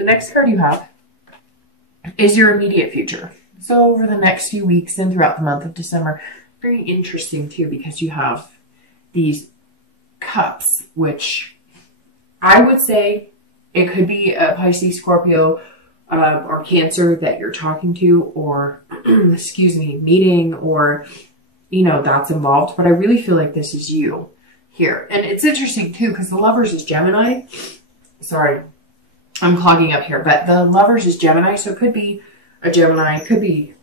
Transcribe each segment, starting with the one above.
the next card you have is your immediate future. So over the next few weeks and throughout the month of December, very interesting too, because you have these cups, which I would say it could be a Pisces, Scorpio, or Cancer that you're talking to, or excuse me, meeting, or that's involved. But I really feel like this is you here. And it's interesting too, because the Lovers is Gemini. Sorry, I'm clogging up here, but the Lovers is Gemini, so it could be a Gemini, it could be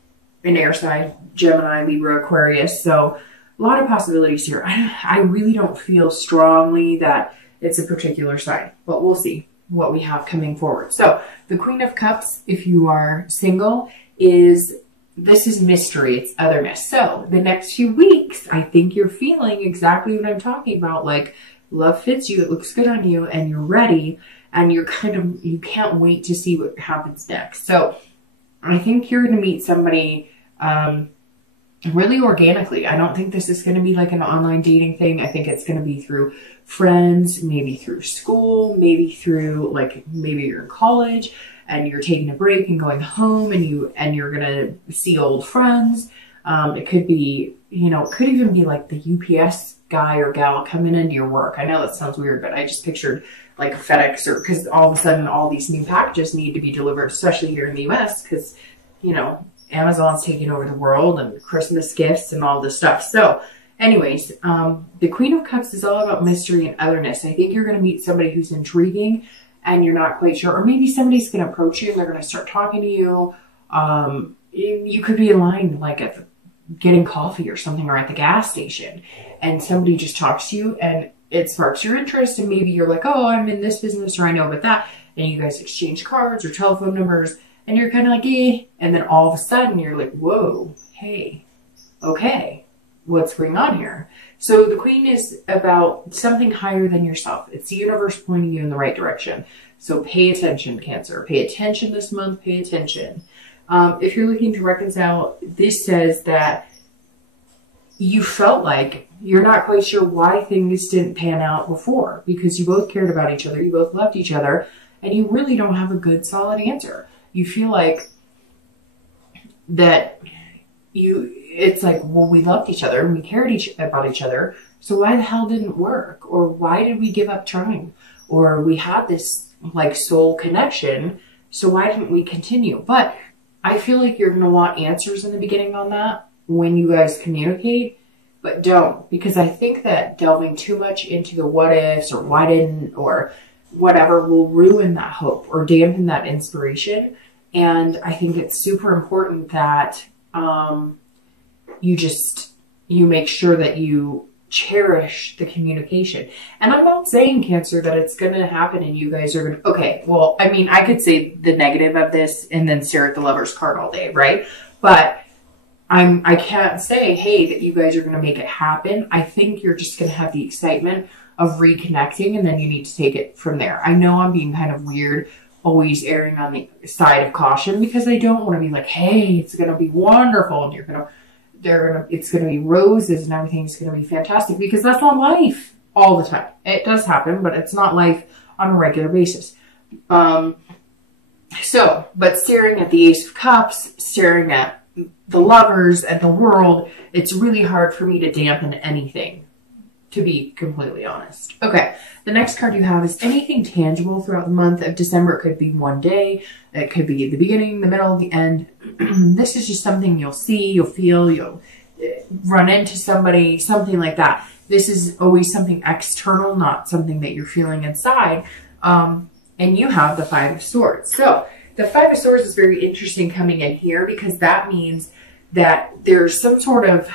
an air sign, Gemini, Libra, Aquarius. So a lot of possibilities here. I really don't feel strongly that it's a particular sign, but we'll see what we have coming forward. So the Queen of Cups, if you are single, this is mystery. It's otherness. So the next few weeks, I think you're feeling exactly what I'm talking about. Like, love fits you, it looks good on you, and you're ready, and you can't wait to see what happens next. So I think you're going to meet somebody really organically. I don't think this is going to be like an online dating thing. I think it's going to be through friends, maybe through school, maybe through maybe you're in college and you're taking a break and going home, and you're going to see old friends. It could be, it could even be like the UPS guy or gal coming into your work. I know that sounds weird, but I just pictured like a FedEx, or because all of a sudden all these new packages need to be delivered, especially here in the US, because, Amazon's taking over the world, and Christmas gifts and all this stuff. So anyways, the Queen of Cups is all about mystery and otherness. I think you're going to meet somebody who's intriguing and you're not quite sure, or maybe somebody's going to approach you and they're going to start talking to you. You could be in line like at getting coffee or something, or at the gas station, and somebody just talks to you and it sparks your interest, and maybe you're like, oh, I'm in this business, or I know about that, and you guys exchange cards or telephone numbers, and you're kind of like, eh, and then all of a sudden you're like, whoa, hey, okay, what's going on here? So the Queen is about something higher than yourself. It's the universe pointing you in the right direction. So pay attention, Cancer. Pay attention this month. Pay attention. If you're looking to reconcile, this says that you felt like you're not quite sure why things didn't pan out before, because you both cared about each other, you both loved each other, and you really don't have a good solid answer. You feel like that it's like, well, we loved each other and we cared about each other, so why the hell didn't it work? Or why did we give up trying? Or we had this like soul connection, so why didn't we continue? But I feel like you're going to want answers in the beginning on that when you guys communicate, but don't, because I think that delving too much into the what ifs or why didn't or whatever will ruin that hope or dampen that inspiration. And I think it's super important that you make sure that you cherish the communication. And I'm not saying, Cancer, that it's going to happen and you guys are going to, okay, well, I mean, I could say the negative of this and then stare at the Lover's card all day, right? But I can't say, hey, that you guys are going to make it happen. I think you're just going to have the excitement of reconnecting, and then you need to take it from there. I know I'm being kind of weird, always erring on the side of caution, because I don't want to be like, hey, it's going to be wonderful, and it's going to be roses and everything's going to be fantastic, because that's not life all the time. It does happen, but it's not life on a regular basis. But staring at the Ace of Cups, staring at the Lovers and the world, it's really hard for me to dampen anything, to be completely honest. Okay, the next card you have is anything tangible throughout the month of December. It could be one day, it could be the beginning, the middle, the end. This is just something you'll see, you'll feel, you'll run into somebody, something like that. This is always something external, not something that you're feeling inside. And you have the Five of Swords. So the Five of Swords is very interesting coming in here, because that means that there's some sort of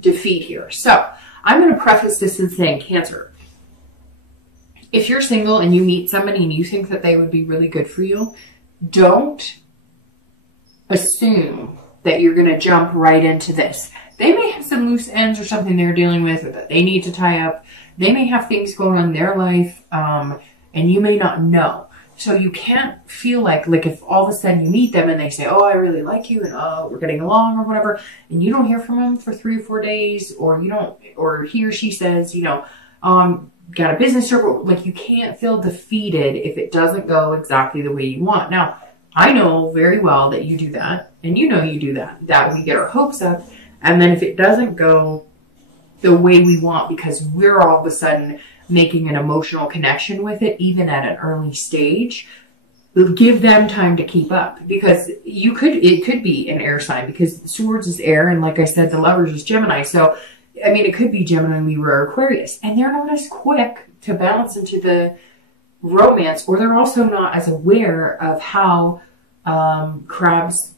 defeat here. So I'm going to preface this in saying, Cancer, if you're single and you meet somebody and you think that they would be really good for you, don't assume that you're going to jump right into this. They may have some loose ends or something they're dealing with, or that they need to tie up. They may have things going on in their life, and you may not know. So you can't feel like if all of a sudden you meet them and they say, oh, I really like you, and oh, we're getting along or whatever, and you don't hear from them for 3 or 4 days, or you don't, or he or she says, got a business circle. Like, you can't feel defeated if it doesn't go exactly the way you want. Now, I know very well that you do that, and you know you do that we get our hopes up, and then if it doesn't go the way we want because we're all of a sudden making an emotional connection with it, even at an early stage, give them time to keep up, because it could be an air sign, because Swords is air, and like I said, the Lovers is Gemini. So, I mean, it could be Gemini, Libra, or Aquarius, and they're not as quick to bounce into the romance, or they're also not as aware of how crabs,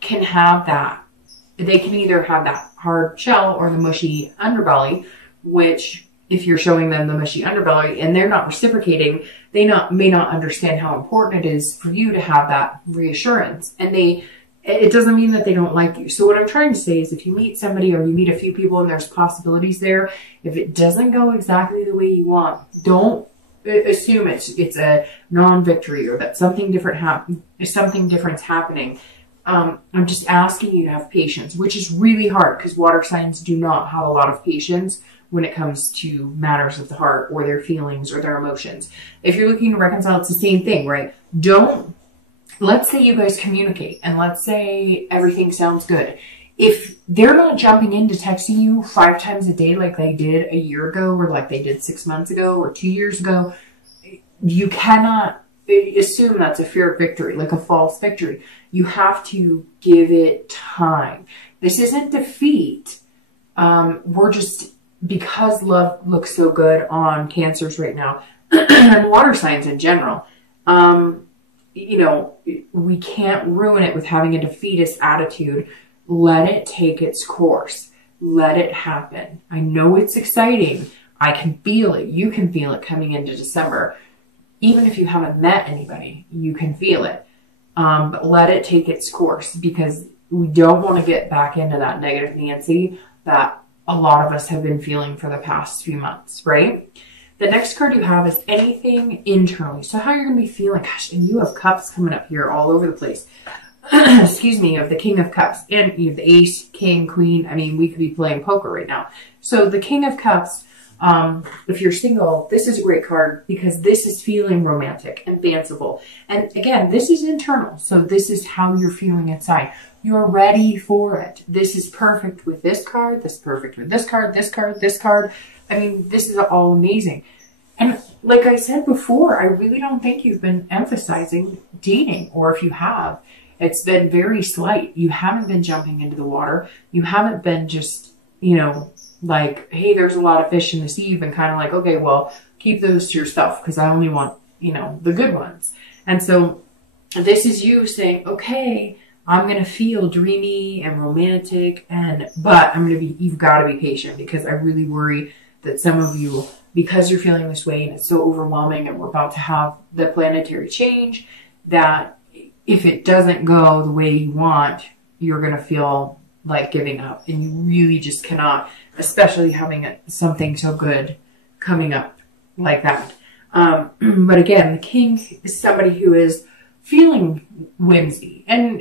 can have that. They can either have that hard shell or the mushy underbelly, which, if you're showing them the mushy underbelly and they're not reciprocating, they may not understand how important it is for you to have that reassurance. And it doesn't mean that they don't like you. So what I'm trying to say is, if you meet somebody or you meet a few people and there's possibilities there, if it doesn't go exactly the way you want, don't assume it's a non-victory or that something different's happening. I'm just asking you to have patience, which is really hard because water signs do not have a lot of patience when it comes to matters of the heart or their feelings or their emotions. If you're looking to reconcile, it's the same thing, right? Let's say you guys communicate and let's say everything sounds good. If they're not jumping into texting you 5 times a day like they did a year ago, or like they did 6 months ago or 2 years ago, you cannot assume that's a fair victory, like a false victory. You have to give it time. This isn't defeat. We're just, because love looks so good on Cancers right now, and water signs in general, we can't ruin it with having a defeatist attitude. Let it take its course. Let it happen. I know it's exciting. I can feel it. You can feel it coming into December. Even if you haven't met anybody, you can feel it. But let it take its course, because we don't want to get back into that negative Nancy that a lot of us have been feeling for the past few months, right? The next card you have is anything internally. So how you're going to be feeling. Gosh, and you have Cups coming up here all over the place. Excuse me, of the King of Cups. And you have the Ace, King, Queen. I mean, we could be playing poker right now. So the King of Cups, if you're single, this is a great card because this is feeling romantic and fanciful. And again, this is internal. So this is how you're feeling inside. You're ready for it. This is perfect with this card. This is perfect with this card, this card, this card. I mean, this is all amazing. And like I said before, I really don't think you've been emphasizing dating, or if you have, it's been very slight. You haven't been jumping into the water. You haven't been just, like, hey, there's a lot of fish in the sea. You've been kind of like, okay, well, keep those to yourself because I only want, the good ones. And so this is you saying, okay, I'm going to feel dreamy and romantic, but you've got to be patient, because I really worry that some of you, because you're feeling this way and it's so overwhelming and we're about to have the planetary change, that if it doesn't go the way you want, you're going to feel like giving up, and you really just cannot, especially having something so good coming up like that. But again, the King is somebody who is feeling whimsy, and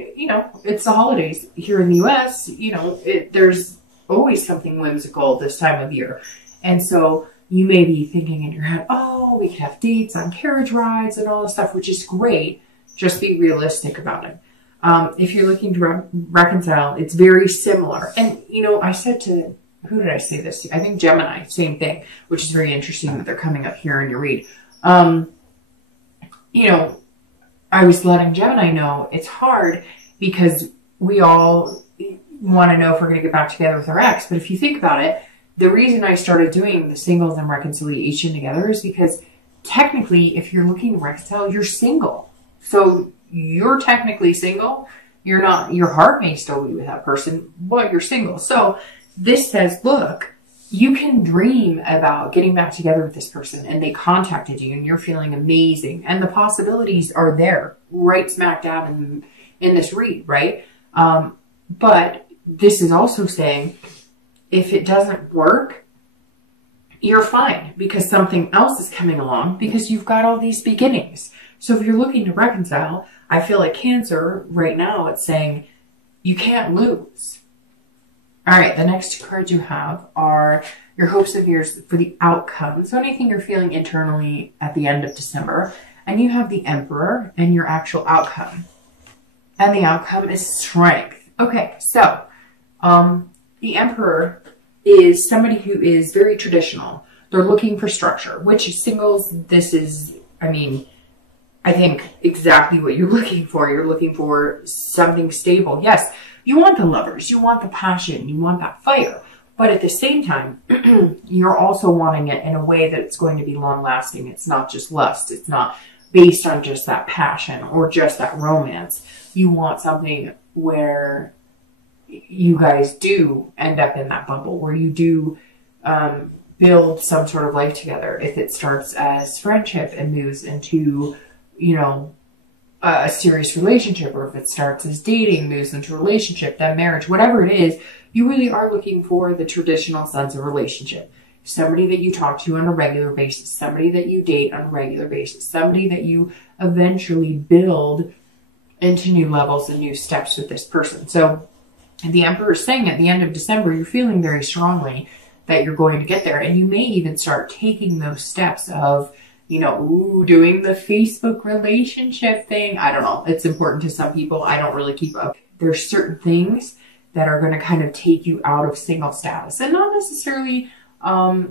it's the holidays here in the US. There's always something whimsical this time of year, and so you may be thinking in your head, oh, we could have dates on carriage rides and all this stuff, which is great. Just be realistic about it. If you're looking to reconcile, it's very similar. And, I said to, who did I say this to? I think Gemini, same thing, which is very interesting that they're coming up here in your read. I was letting Gemini know it's hard because we all want to know if we're going to get back together with our ex. But if you think about it, the reason I started doing the singles and reconciliation together is because technically, if you're looking to reconcile, you're single. So you're technically single. You're not, your heart may still be with that person, but you're single. So this says, look, you can dream about getting back together with this person, and they contacted you and you're feeling amazing. And the possibilities are there right smack dab in this read, right? But this is also saying, if it doesn't work, you're fine, because something else is coming along, because you've got all these beginnings. So if you're looking to reconcile, I feel like Cancer right now, it's saying you can't lose. All right, the next cards you have are your hopes and fears for the outcome. So anything you're feeling internally at the end of December. And you have the Emperor and your actual outcome. And the outcome is strength. Okay, so the Emperor is somebody who is very traditional. They're looking for structure, which singles, this is, I mean, I think exactly what you're looking for. You're looking for something stable. Yes, you want the lovers, you want the passion, you want that fire. But at the same time, you're also wanting it in a way that it's going to be long lasting. It's not just lust. It's not based on just that passion or just that romance. You want something where you guys do end up in that bubble, where you do build some sort of life together. If it starts as friendship and moves into, you know, a serious relationship, or if it starts as dating, moves into relationship, then marriage, whatever it is, you really are looking for the traditional sense of relationship. Somebody that you talk to on a regular basis, somebody that you date on a regular basis, somebody that you eventually build into new levels and new steps with this person. So the Emperor is saying at the end of December, you're feeling very strongly that you're going to get there. And you may even start taking those steps of, you know, doing the Facebook relationship thing. I don't know. It's important to some people. I don't really keep up. There's certain things that are going to kind of take you out of single status, and not necessarily,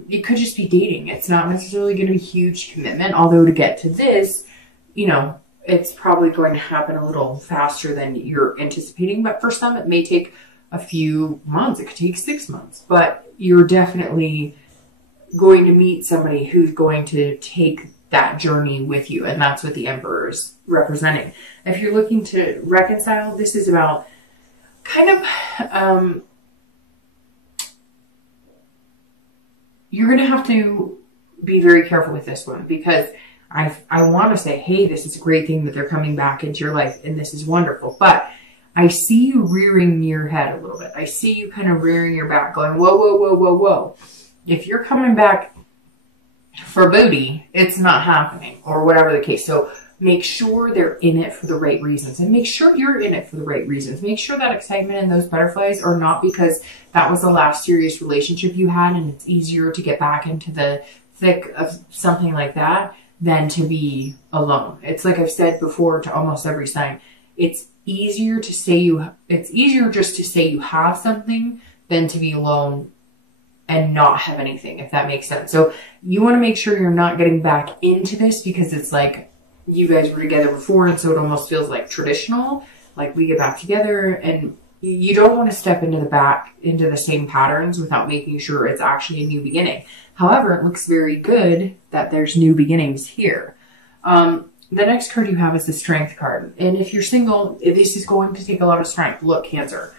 it could just be dating. It's not necessarily going to be a huge commitment. Although to get to this, you know, it's probably going to happen a little faster than you're anticipating. But for some, it may take a few months. It could take 6 months, but you're definitely going to meet somebody who's going to take that journey with you. And that's what the Emperor is representing. If you're looking to reconcile, this is about kind of, you're going to have to be very careful with this one, because I want to say, hey, this is a great thing that they're coming back into your life and this is wonderful. But I see you rearing your head a little bit. I see you kind of rearing your back going, whoa, whoa, whoa, whoa, whoa. If you're coming back for booty, it's not happening, or whatever the case. So make sure they're in it for the right reasons, and make sure you're in it for the right reasons. Make sure that excitement and those butterflies are not because that was the last serious relationship you had and it's easier to get back into the thick of something like that than to be alone. It's like I've said before to almost every sign. It's easier just to say you have something than to be alone and not have anything, if that makes sense. So you want to make sure you're not getting back into this because it's like you guys were together before, and so it almost feels like traditional, like we get back together, and you don't want to step into the same patterns without making sure it's actually a new beginning. However, it looks very good that there's new beginnings here. The next card you have is the Strength card. And if you're single, this is going to take a lot of strength. Look, Cancer,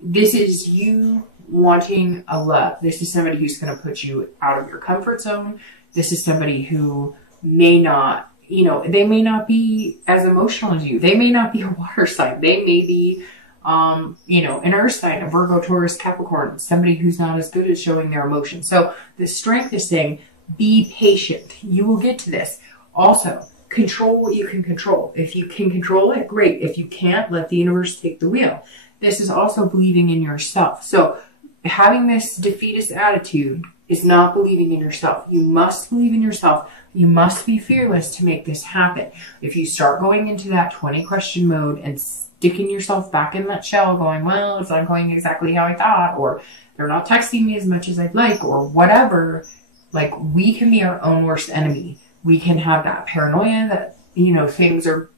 this is you wanting a love. This is somebody who's going to put you out of your comfort zone. This is somebody who may not, you know, they may not be as emotional as you. They may not be a water sign. They may be, you know, an earth sign, a Virgo, Taurus, Capricorn, somebody who's not as good at showing their emotions. So the Strength is saying, be patient. You will get to this. Also, control what you can control. If you can control it, great. If you can't, let the universe take the wheel. This is also believing in yourself. So having this defeatist attitude is not believing in yourself. You must believe in yourself. You must be fearless to make this happen. If you start going into that 20 question mode and sticking yourself back in that shell going, well, it's not going exactly how I thought, or they're not texting me as much as I'd like, or whatever, like, we can be our own worst enemy. We can have that paranoia that, you know, things are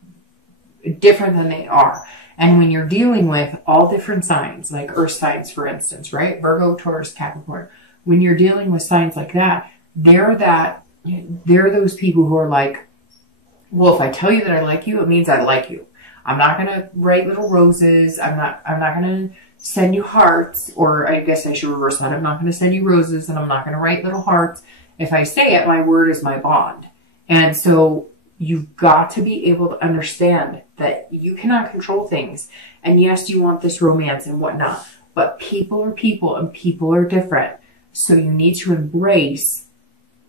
different than they are. And when you're dealing with all different signs, like earth signs, for instance, right? Virgo, Taurus, Capricorn. When you're dealing with signs like that, they're those people who are like, well, if I tell you that I like you, it means I like you. I'm not going to write little roses. I'm not going to send you hearts, or I guess I should reverse that. I'm not going to send you roses, and I'm not going to write little hearts. If I say it, my word is my bond. And so you've got to be able to understand that you cannot control things. And yes, you want this romance and whatnot, but people are people and people are different. So you need to embrace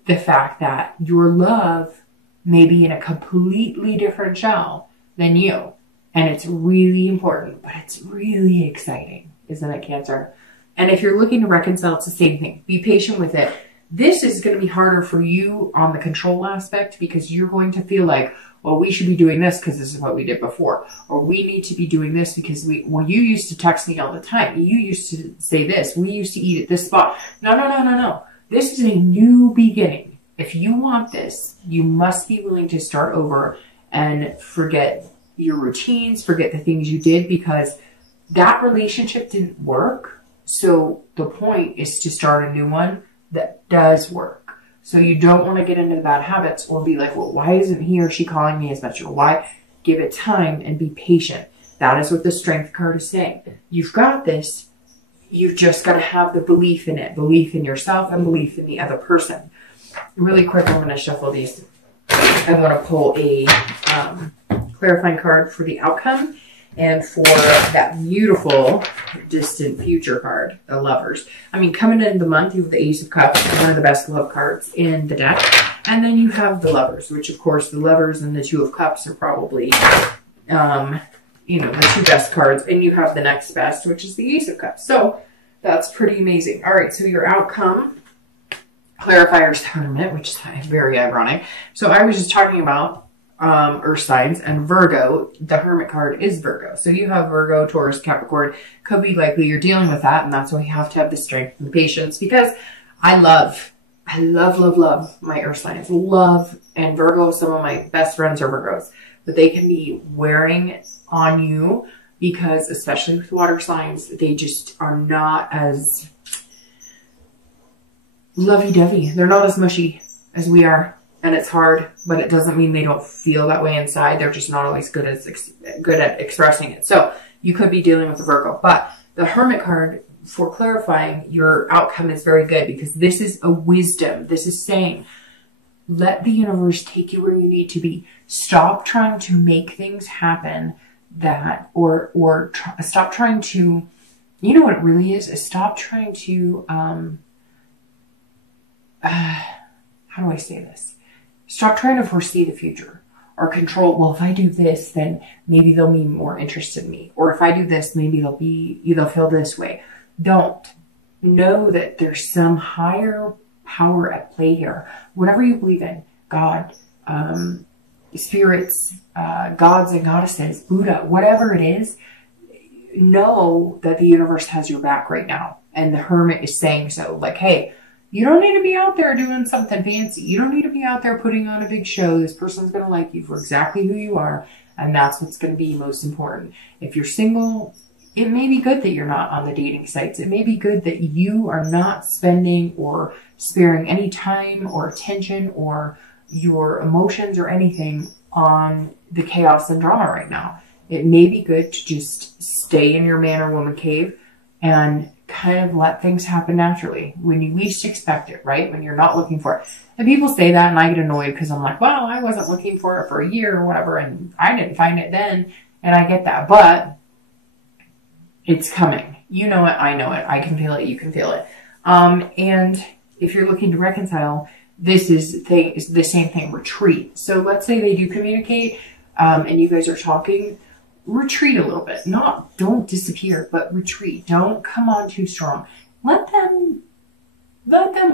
the fact that your love may be in a completely different shell than you. And it's really important, but it's really exciting, isn't it, Cancer? And if you're looking to reconcile, it's the same thing. Be patient with it. This is going to be harder for you on the control aspect because you're going to feel like, well, we should be doing this because this is what we did before. Or we need to be doing this because you used to text me all the time. You used to say this. We used to eat at this spot. No. This is a new beginning. If you want this, you must be willing to start over and forget your routines, forget the things you did, because that relationship didn't work. So the point is to start a new one that does work. So you don't want to get into the bad habits or be like, well, why isn't he or she calling me as much? Or why? Give it time and be patient. That is what the strength card is saying. You've got this. You've just got to have the belief in it, belief in yourself and belief in the other person. Really quick, I'm going to shuffle these. I want to pull a clarifying card for the outcome and for that beautiful distant future card, the Lovers. I mean, coming into the month, you have the Ace of Cups, one of the best love cards in the deck. And then you have the Lovers, which of course the Lovers and the Two of Cups are probably, the two best cards. And you have the next best, which is the Ace of Cups. So that's pretty amazing. All right, so your outcome, Clarifier's Tournament, which is very ironic. So I was just talking about earth signs, and Virgo, the Hermit card is Virgo. So you have Virgo, Taurus, Capricorn. Could be likely you're dealing with that, and that's why you have to have the strength and the patience, because I love my earth signs. And Virgo, some of my best friends are Virgos, but they can be wearing on you because, especially with water signs, they just are not as lovey-dovey. They're not as mushy as we are. And it's hard, but it doesn't mean they don't feel that way inside. They're just not always good at expressing it. So you could be dealing with a Virgo. But the Hermit card, for clarifying, your outcome is very good because this is a wisdom. This is saying, let the universe take you where you need to be. Stop trying to make things happen or stop trying to, you know what it really is stop trying to, how do I say this? Stop trying to foresee the future or control. Well, if I do this, then maybe they'll be more interested in me. Or if I do this, maybe they'll feel this way. Don't. Know that there's some higher power at play here. Whatever you believe in, God, spirits, gods and goddesses, Buddha, whatever it is, know that the universe has your back right now. And the Hermit is saying so. Like, hey, you don't need to be out there doing something fancy. You don't need to be out there putting on a big show. This person's going to like you for exactly who you are. And that's what's going to be most important. If you're single, it may be good that you're not on the dating sites. It may be good that you are not spending or sparing any time or attention or your emotions or anything on the chaos and drama right now. It may be good to just stay in your man or woman cave and kind of let things happen naturally when you least expect it, right? When you're not looking for it. And people say that and I get annoyed because I'm like, well, I wasn't looking for it for a year or whatever and I didn't find it then. And I get that, but it's coming. You know it, I know it, I can feel it, you can feel it. And if you're looking to reconcile, this is the same thing, retreat. So let's say they do communicate and you guys are talking, retreat a little bit. Don't disappear, but retreat. Don't come on too strong. Let them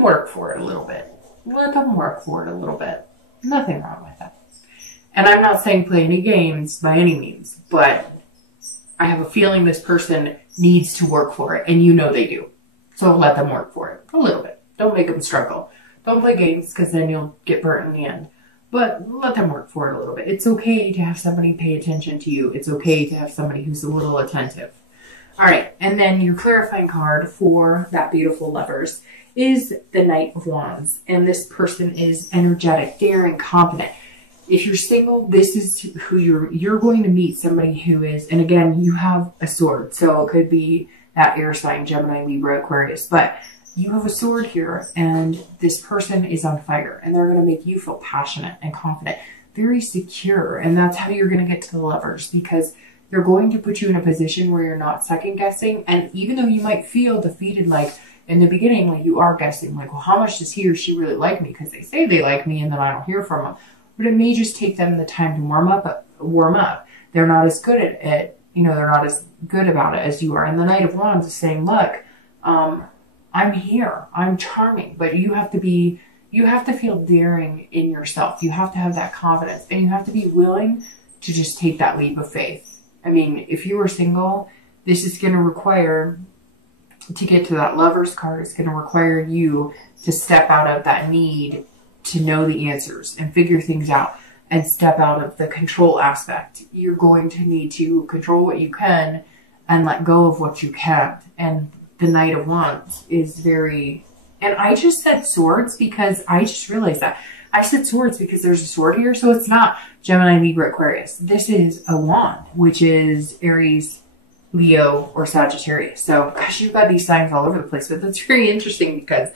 work for it a little bit. Let them work for it a little bit. Nothing wrong with that. And I'm not saying play any games by any means, but I have a feeling this person needs to work for it, and you know they do. So let them work for it a little bit. Don't make them struggle. Don't play games because then you'll get burnt in the end. But let them work for it a little bit. It's okay to have somebody pay attention to you. It's okay to have somebody who's a little attentive. All right. And then your clarifying card for that beautiful Lovers is the Knight of Wands. And this person is energetic, daring, confident. If you're single, this is who you're going to meet somebody who is, and again, you have a sword. So it could be that air sign, Gemini, Libra, Aquarius, but you have a sword here and this person is on fire and they're going to make you feel passionate and confident, very secure. And that's how you're going to get to the Lovers, because they're going to put you in a position where you're not second guessing. And even though you might feel defeated, like in the beginning, like you are guessing, like, well, how much does he or she really like me? Because they say they like me and then I don't hear from them. But it may just take them the time to warm up. They're not as good at it. You know, they're not as good about it as you are. And the Knight of Wands is saying, look, I'm here. I'm charming. But you have to feel daring in yourself. You have to have that confidence, and you have to be willing to just take that leap of faith. I mean, if you were single, this is going to require, to get to that lover's card, it's going to require you to step out of that need to know the answers and figure things out and step out of the control aspect. You're going to need to control what you can and let go of what you can't. And the Knight of Wands is very, and I just said swords because I just realized that. I said swords because there's a sword here, so it's not Gemini, Libra, Aquarius. This is a wand, which is Aries, Leo, or Sagittarius. So, gosh, you've got these signs all over the place, but that's very interesting because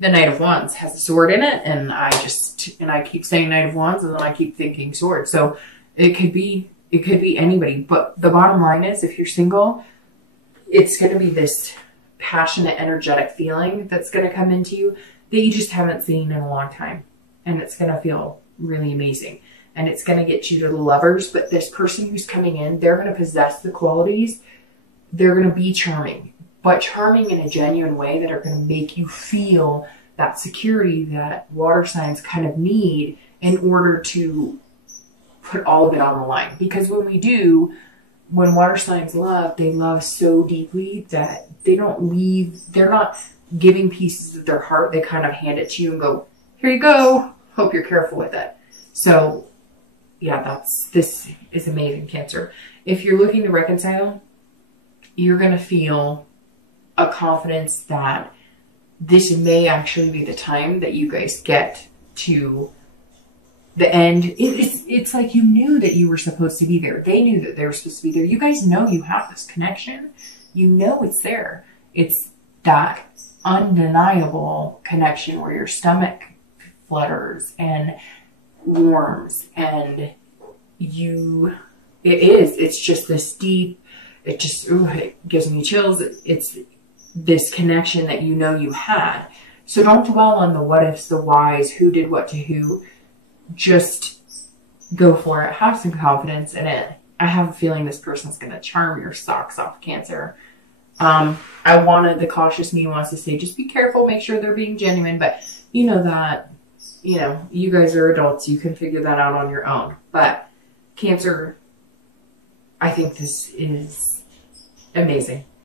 the Knight of Wands has a sword in it, and I keep saying Knight of Wands, and then I keep thinking sword. So it could be anybody. But the bottom line is, if you're single, it's going to be this passionate, energetic feeling that's going to come into you that you just haven't seen in a long time. And it's going to feel really amazing. And it's going to get you to the lovers. But this person who's coming in, they're going to possess the qualities. They're going to be charming, but charming in a genuine way that are going to make you feel that security that water signs kind of need in order to put all of it on the line. Because when water signs love, they love so deeply that they're not giving pieces of their heart. They kind of hand it to you and go, here you go. Hope you're careful with it. So yeah, this is amazing, Cancer. If you're looking to reconcile, you're going to feel a confidence that this may actually be the time that you guys get to the end. It's like you knew that you were supposed to be there. They knew that they were supposed to be there. You guys know you have this connection. You know it's there. It's that undeniable connection where your stomach flutters and warms, and it's just this deep, it gives me chills. It's this connection that you know you had. So don't dwell on the what ifs, the whys, who did what to who. Just go for it. Have some confidence in it. I have a feeling this person's going to charm your socks off, Cancer. The cautious me wants to say, just be careful, make sure they're being genuine, but you know that, you guys are adults. You can figure that out on your own. But Cancer, I think this is amazing.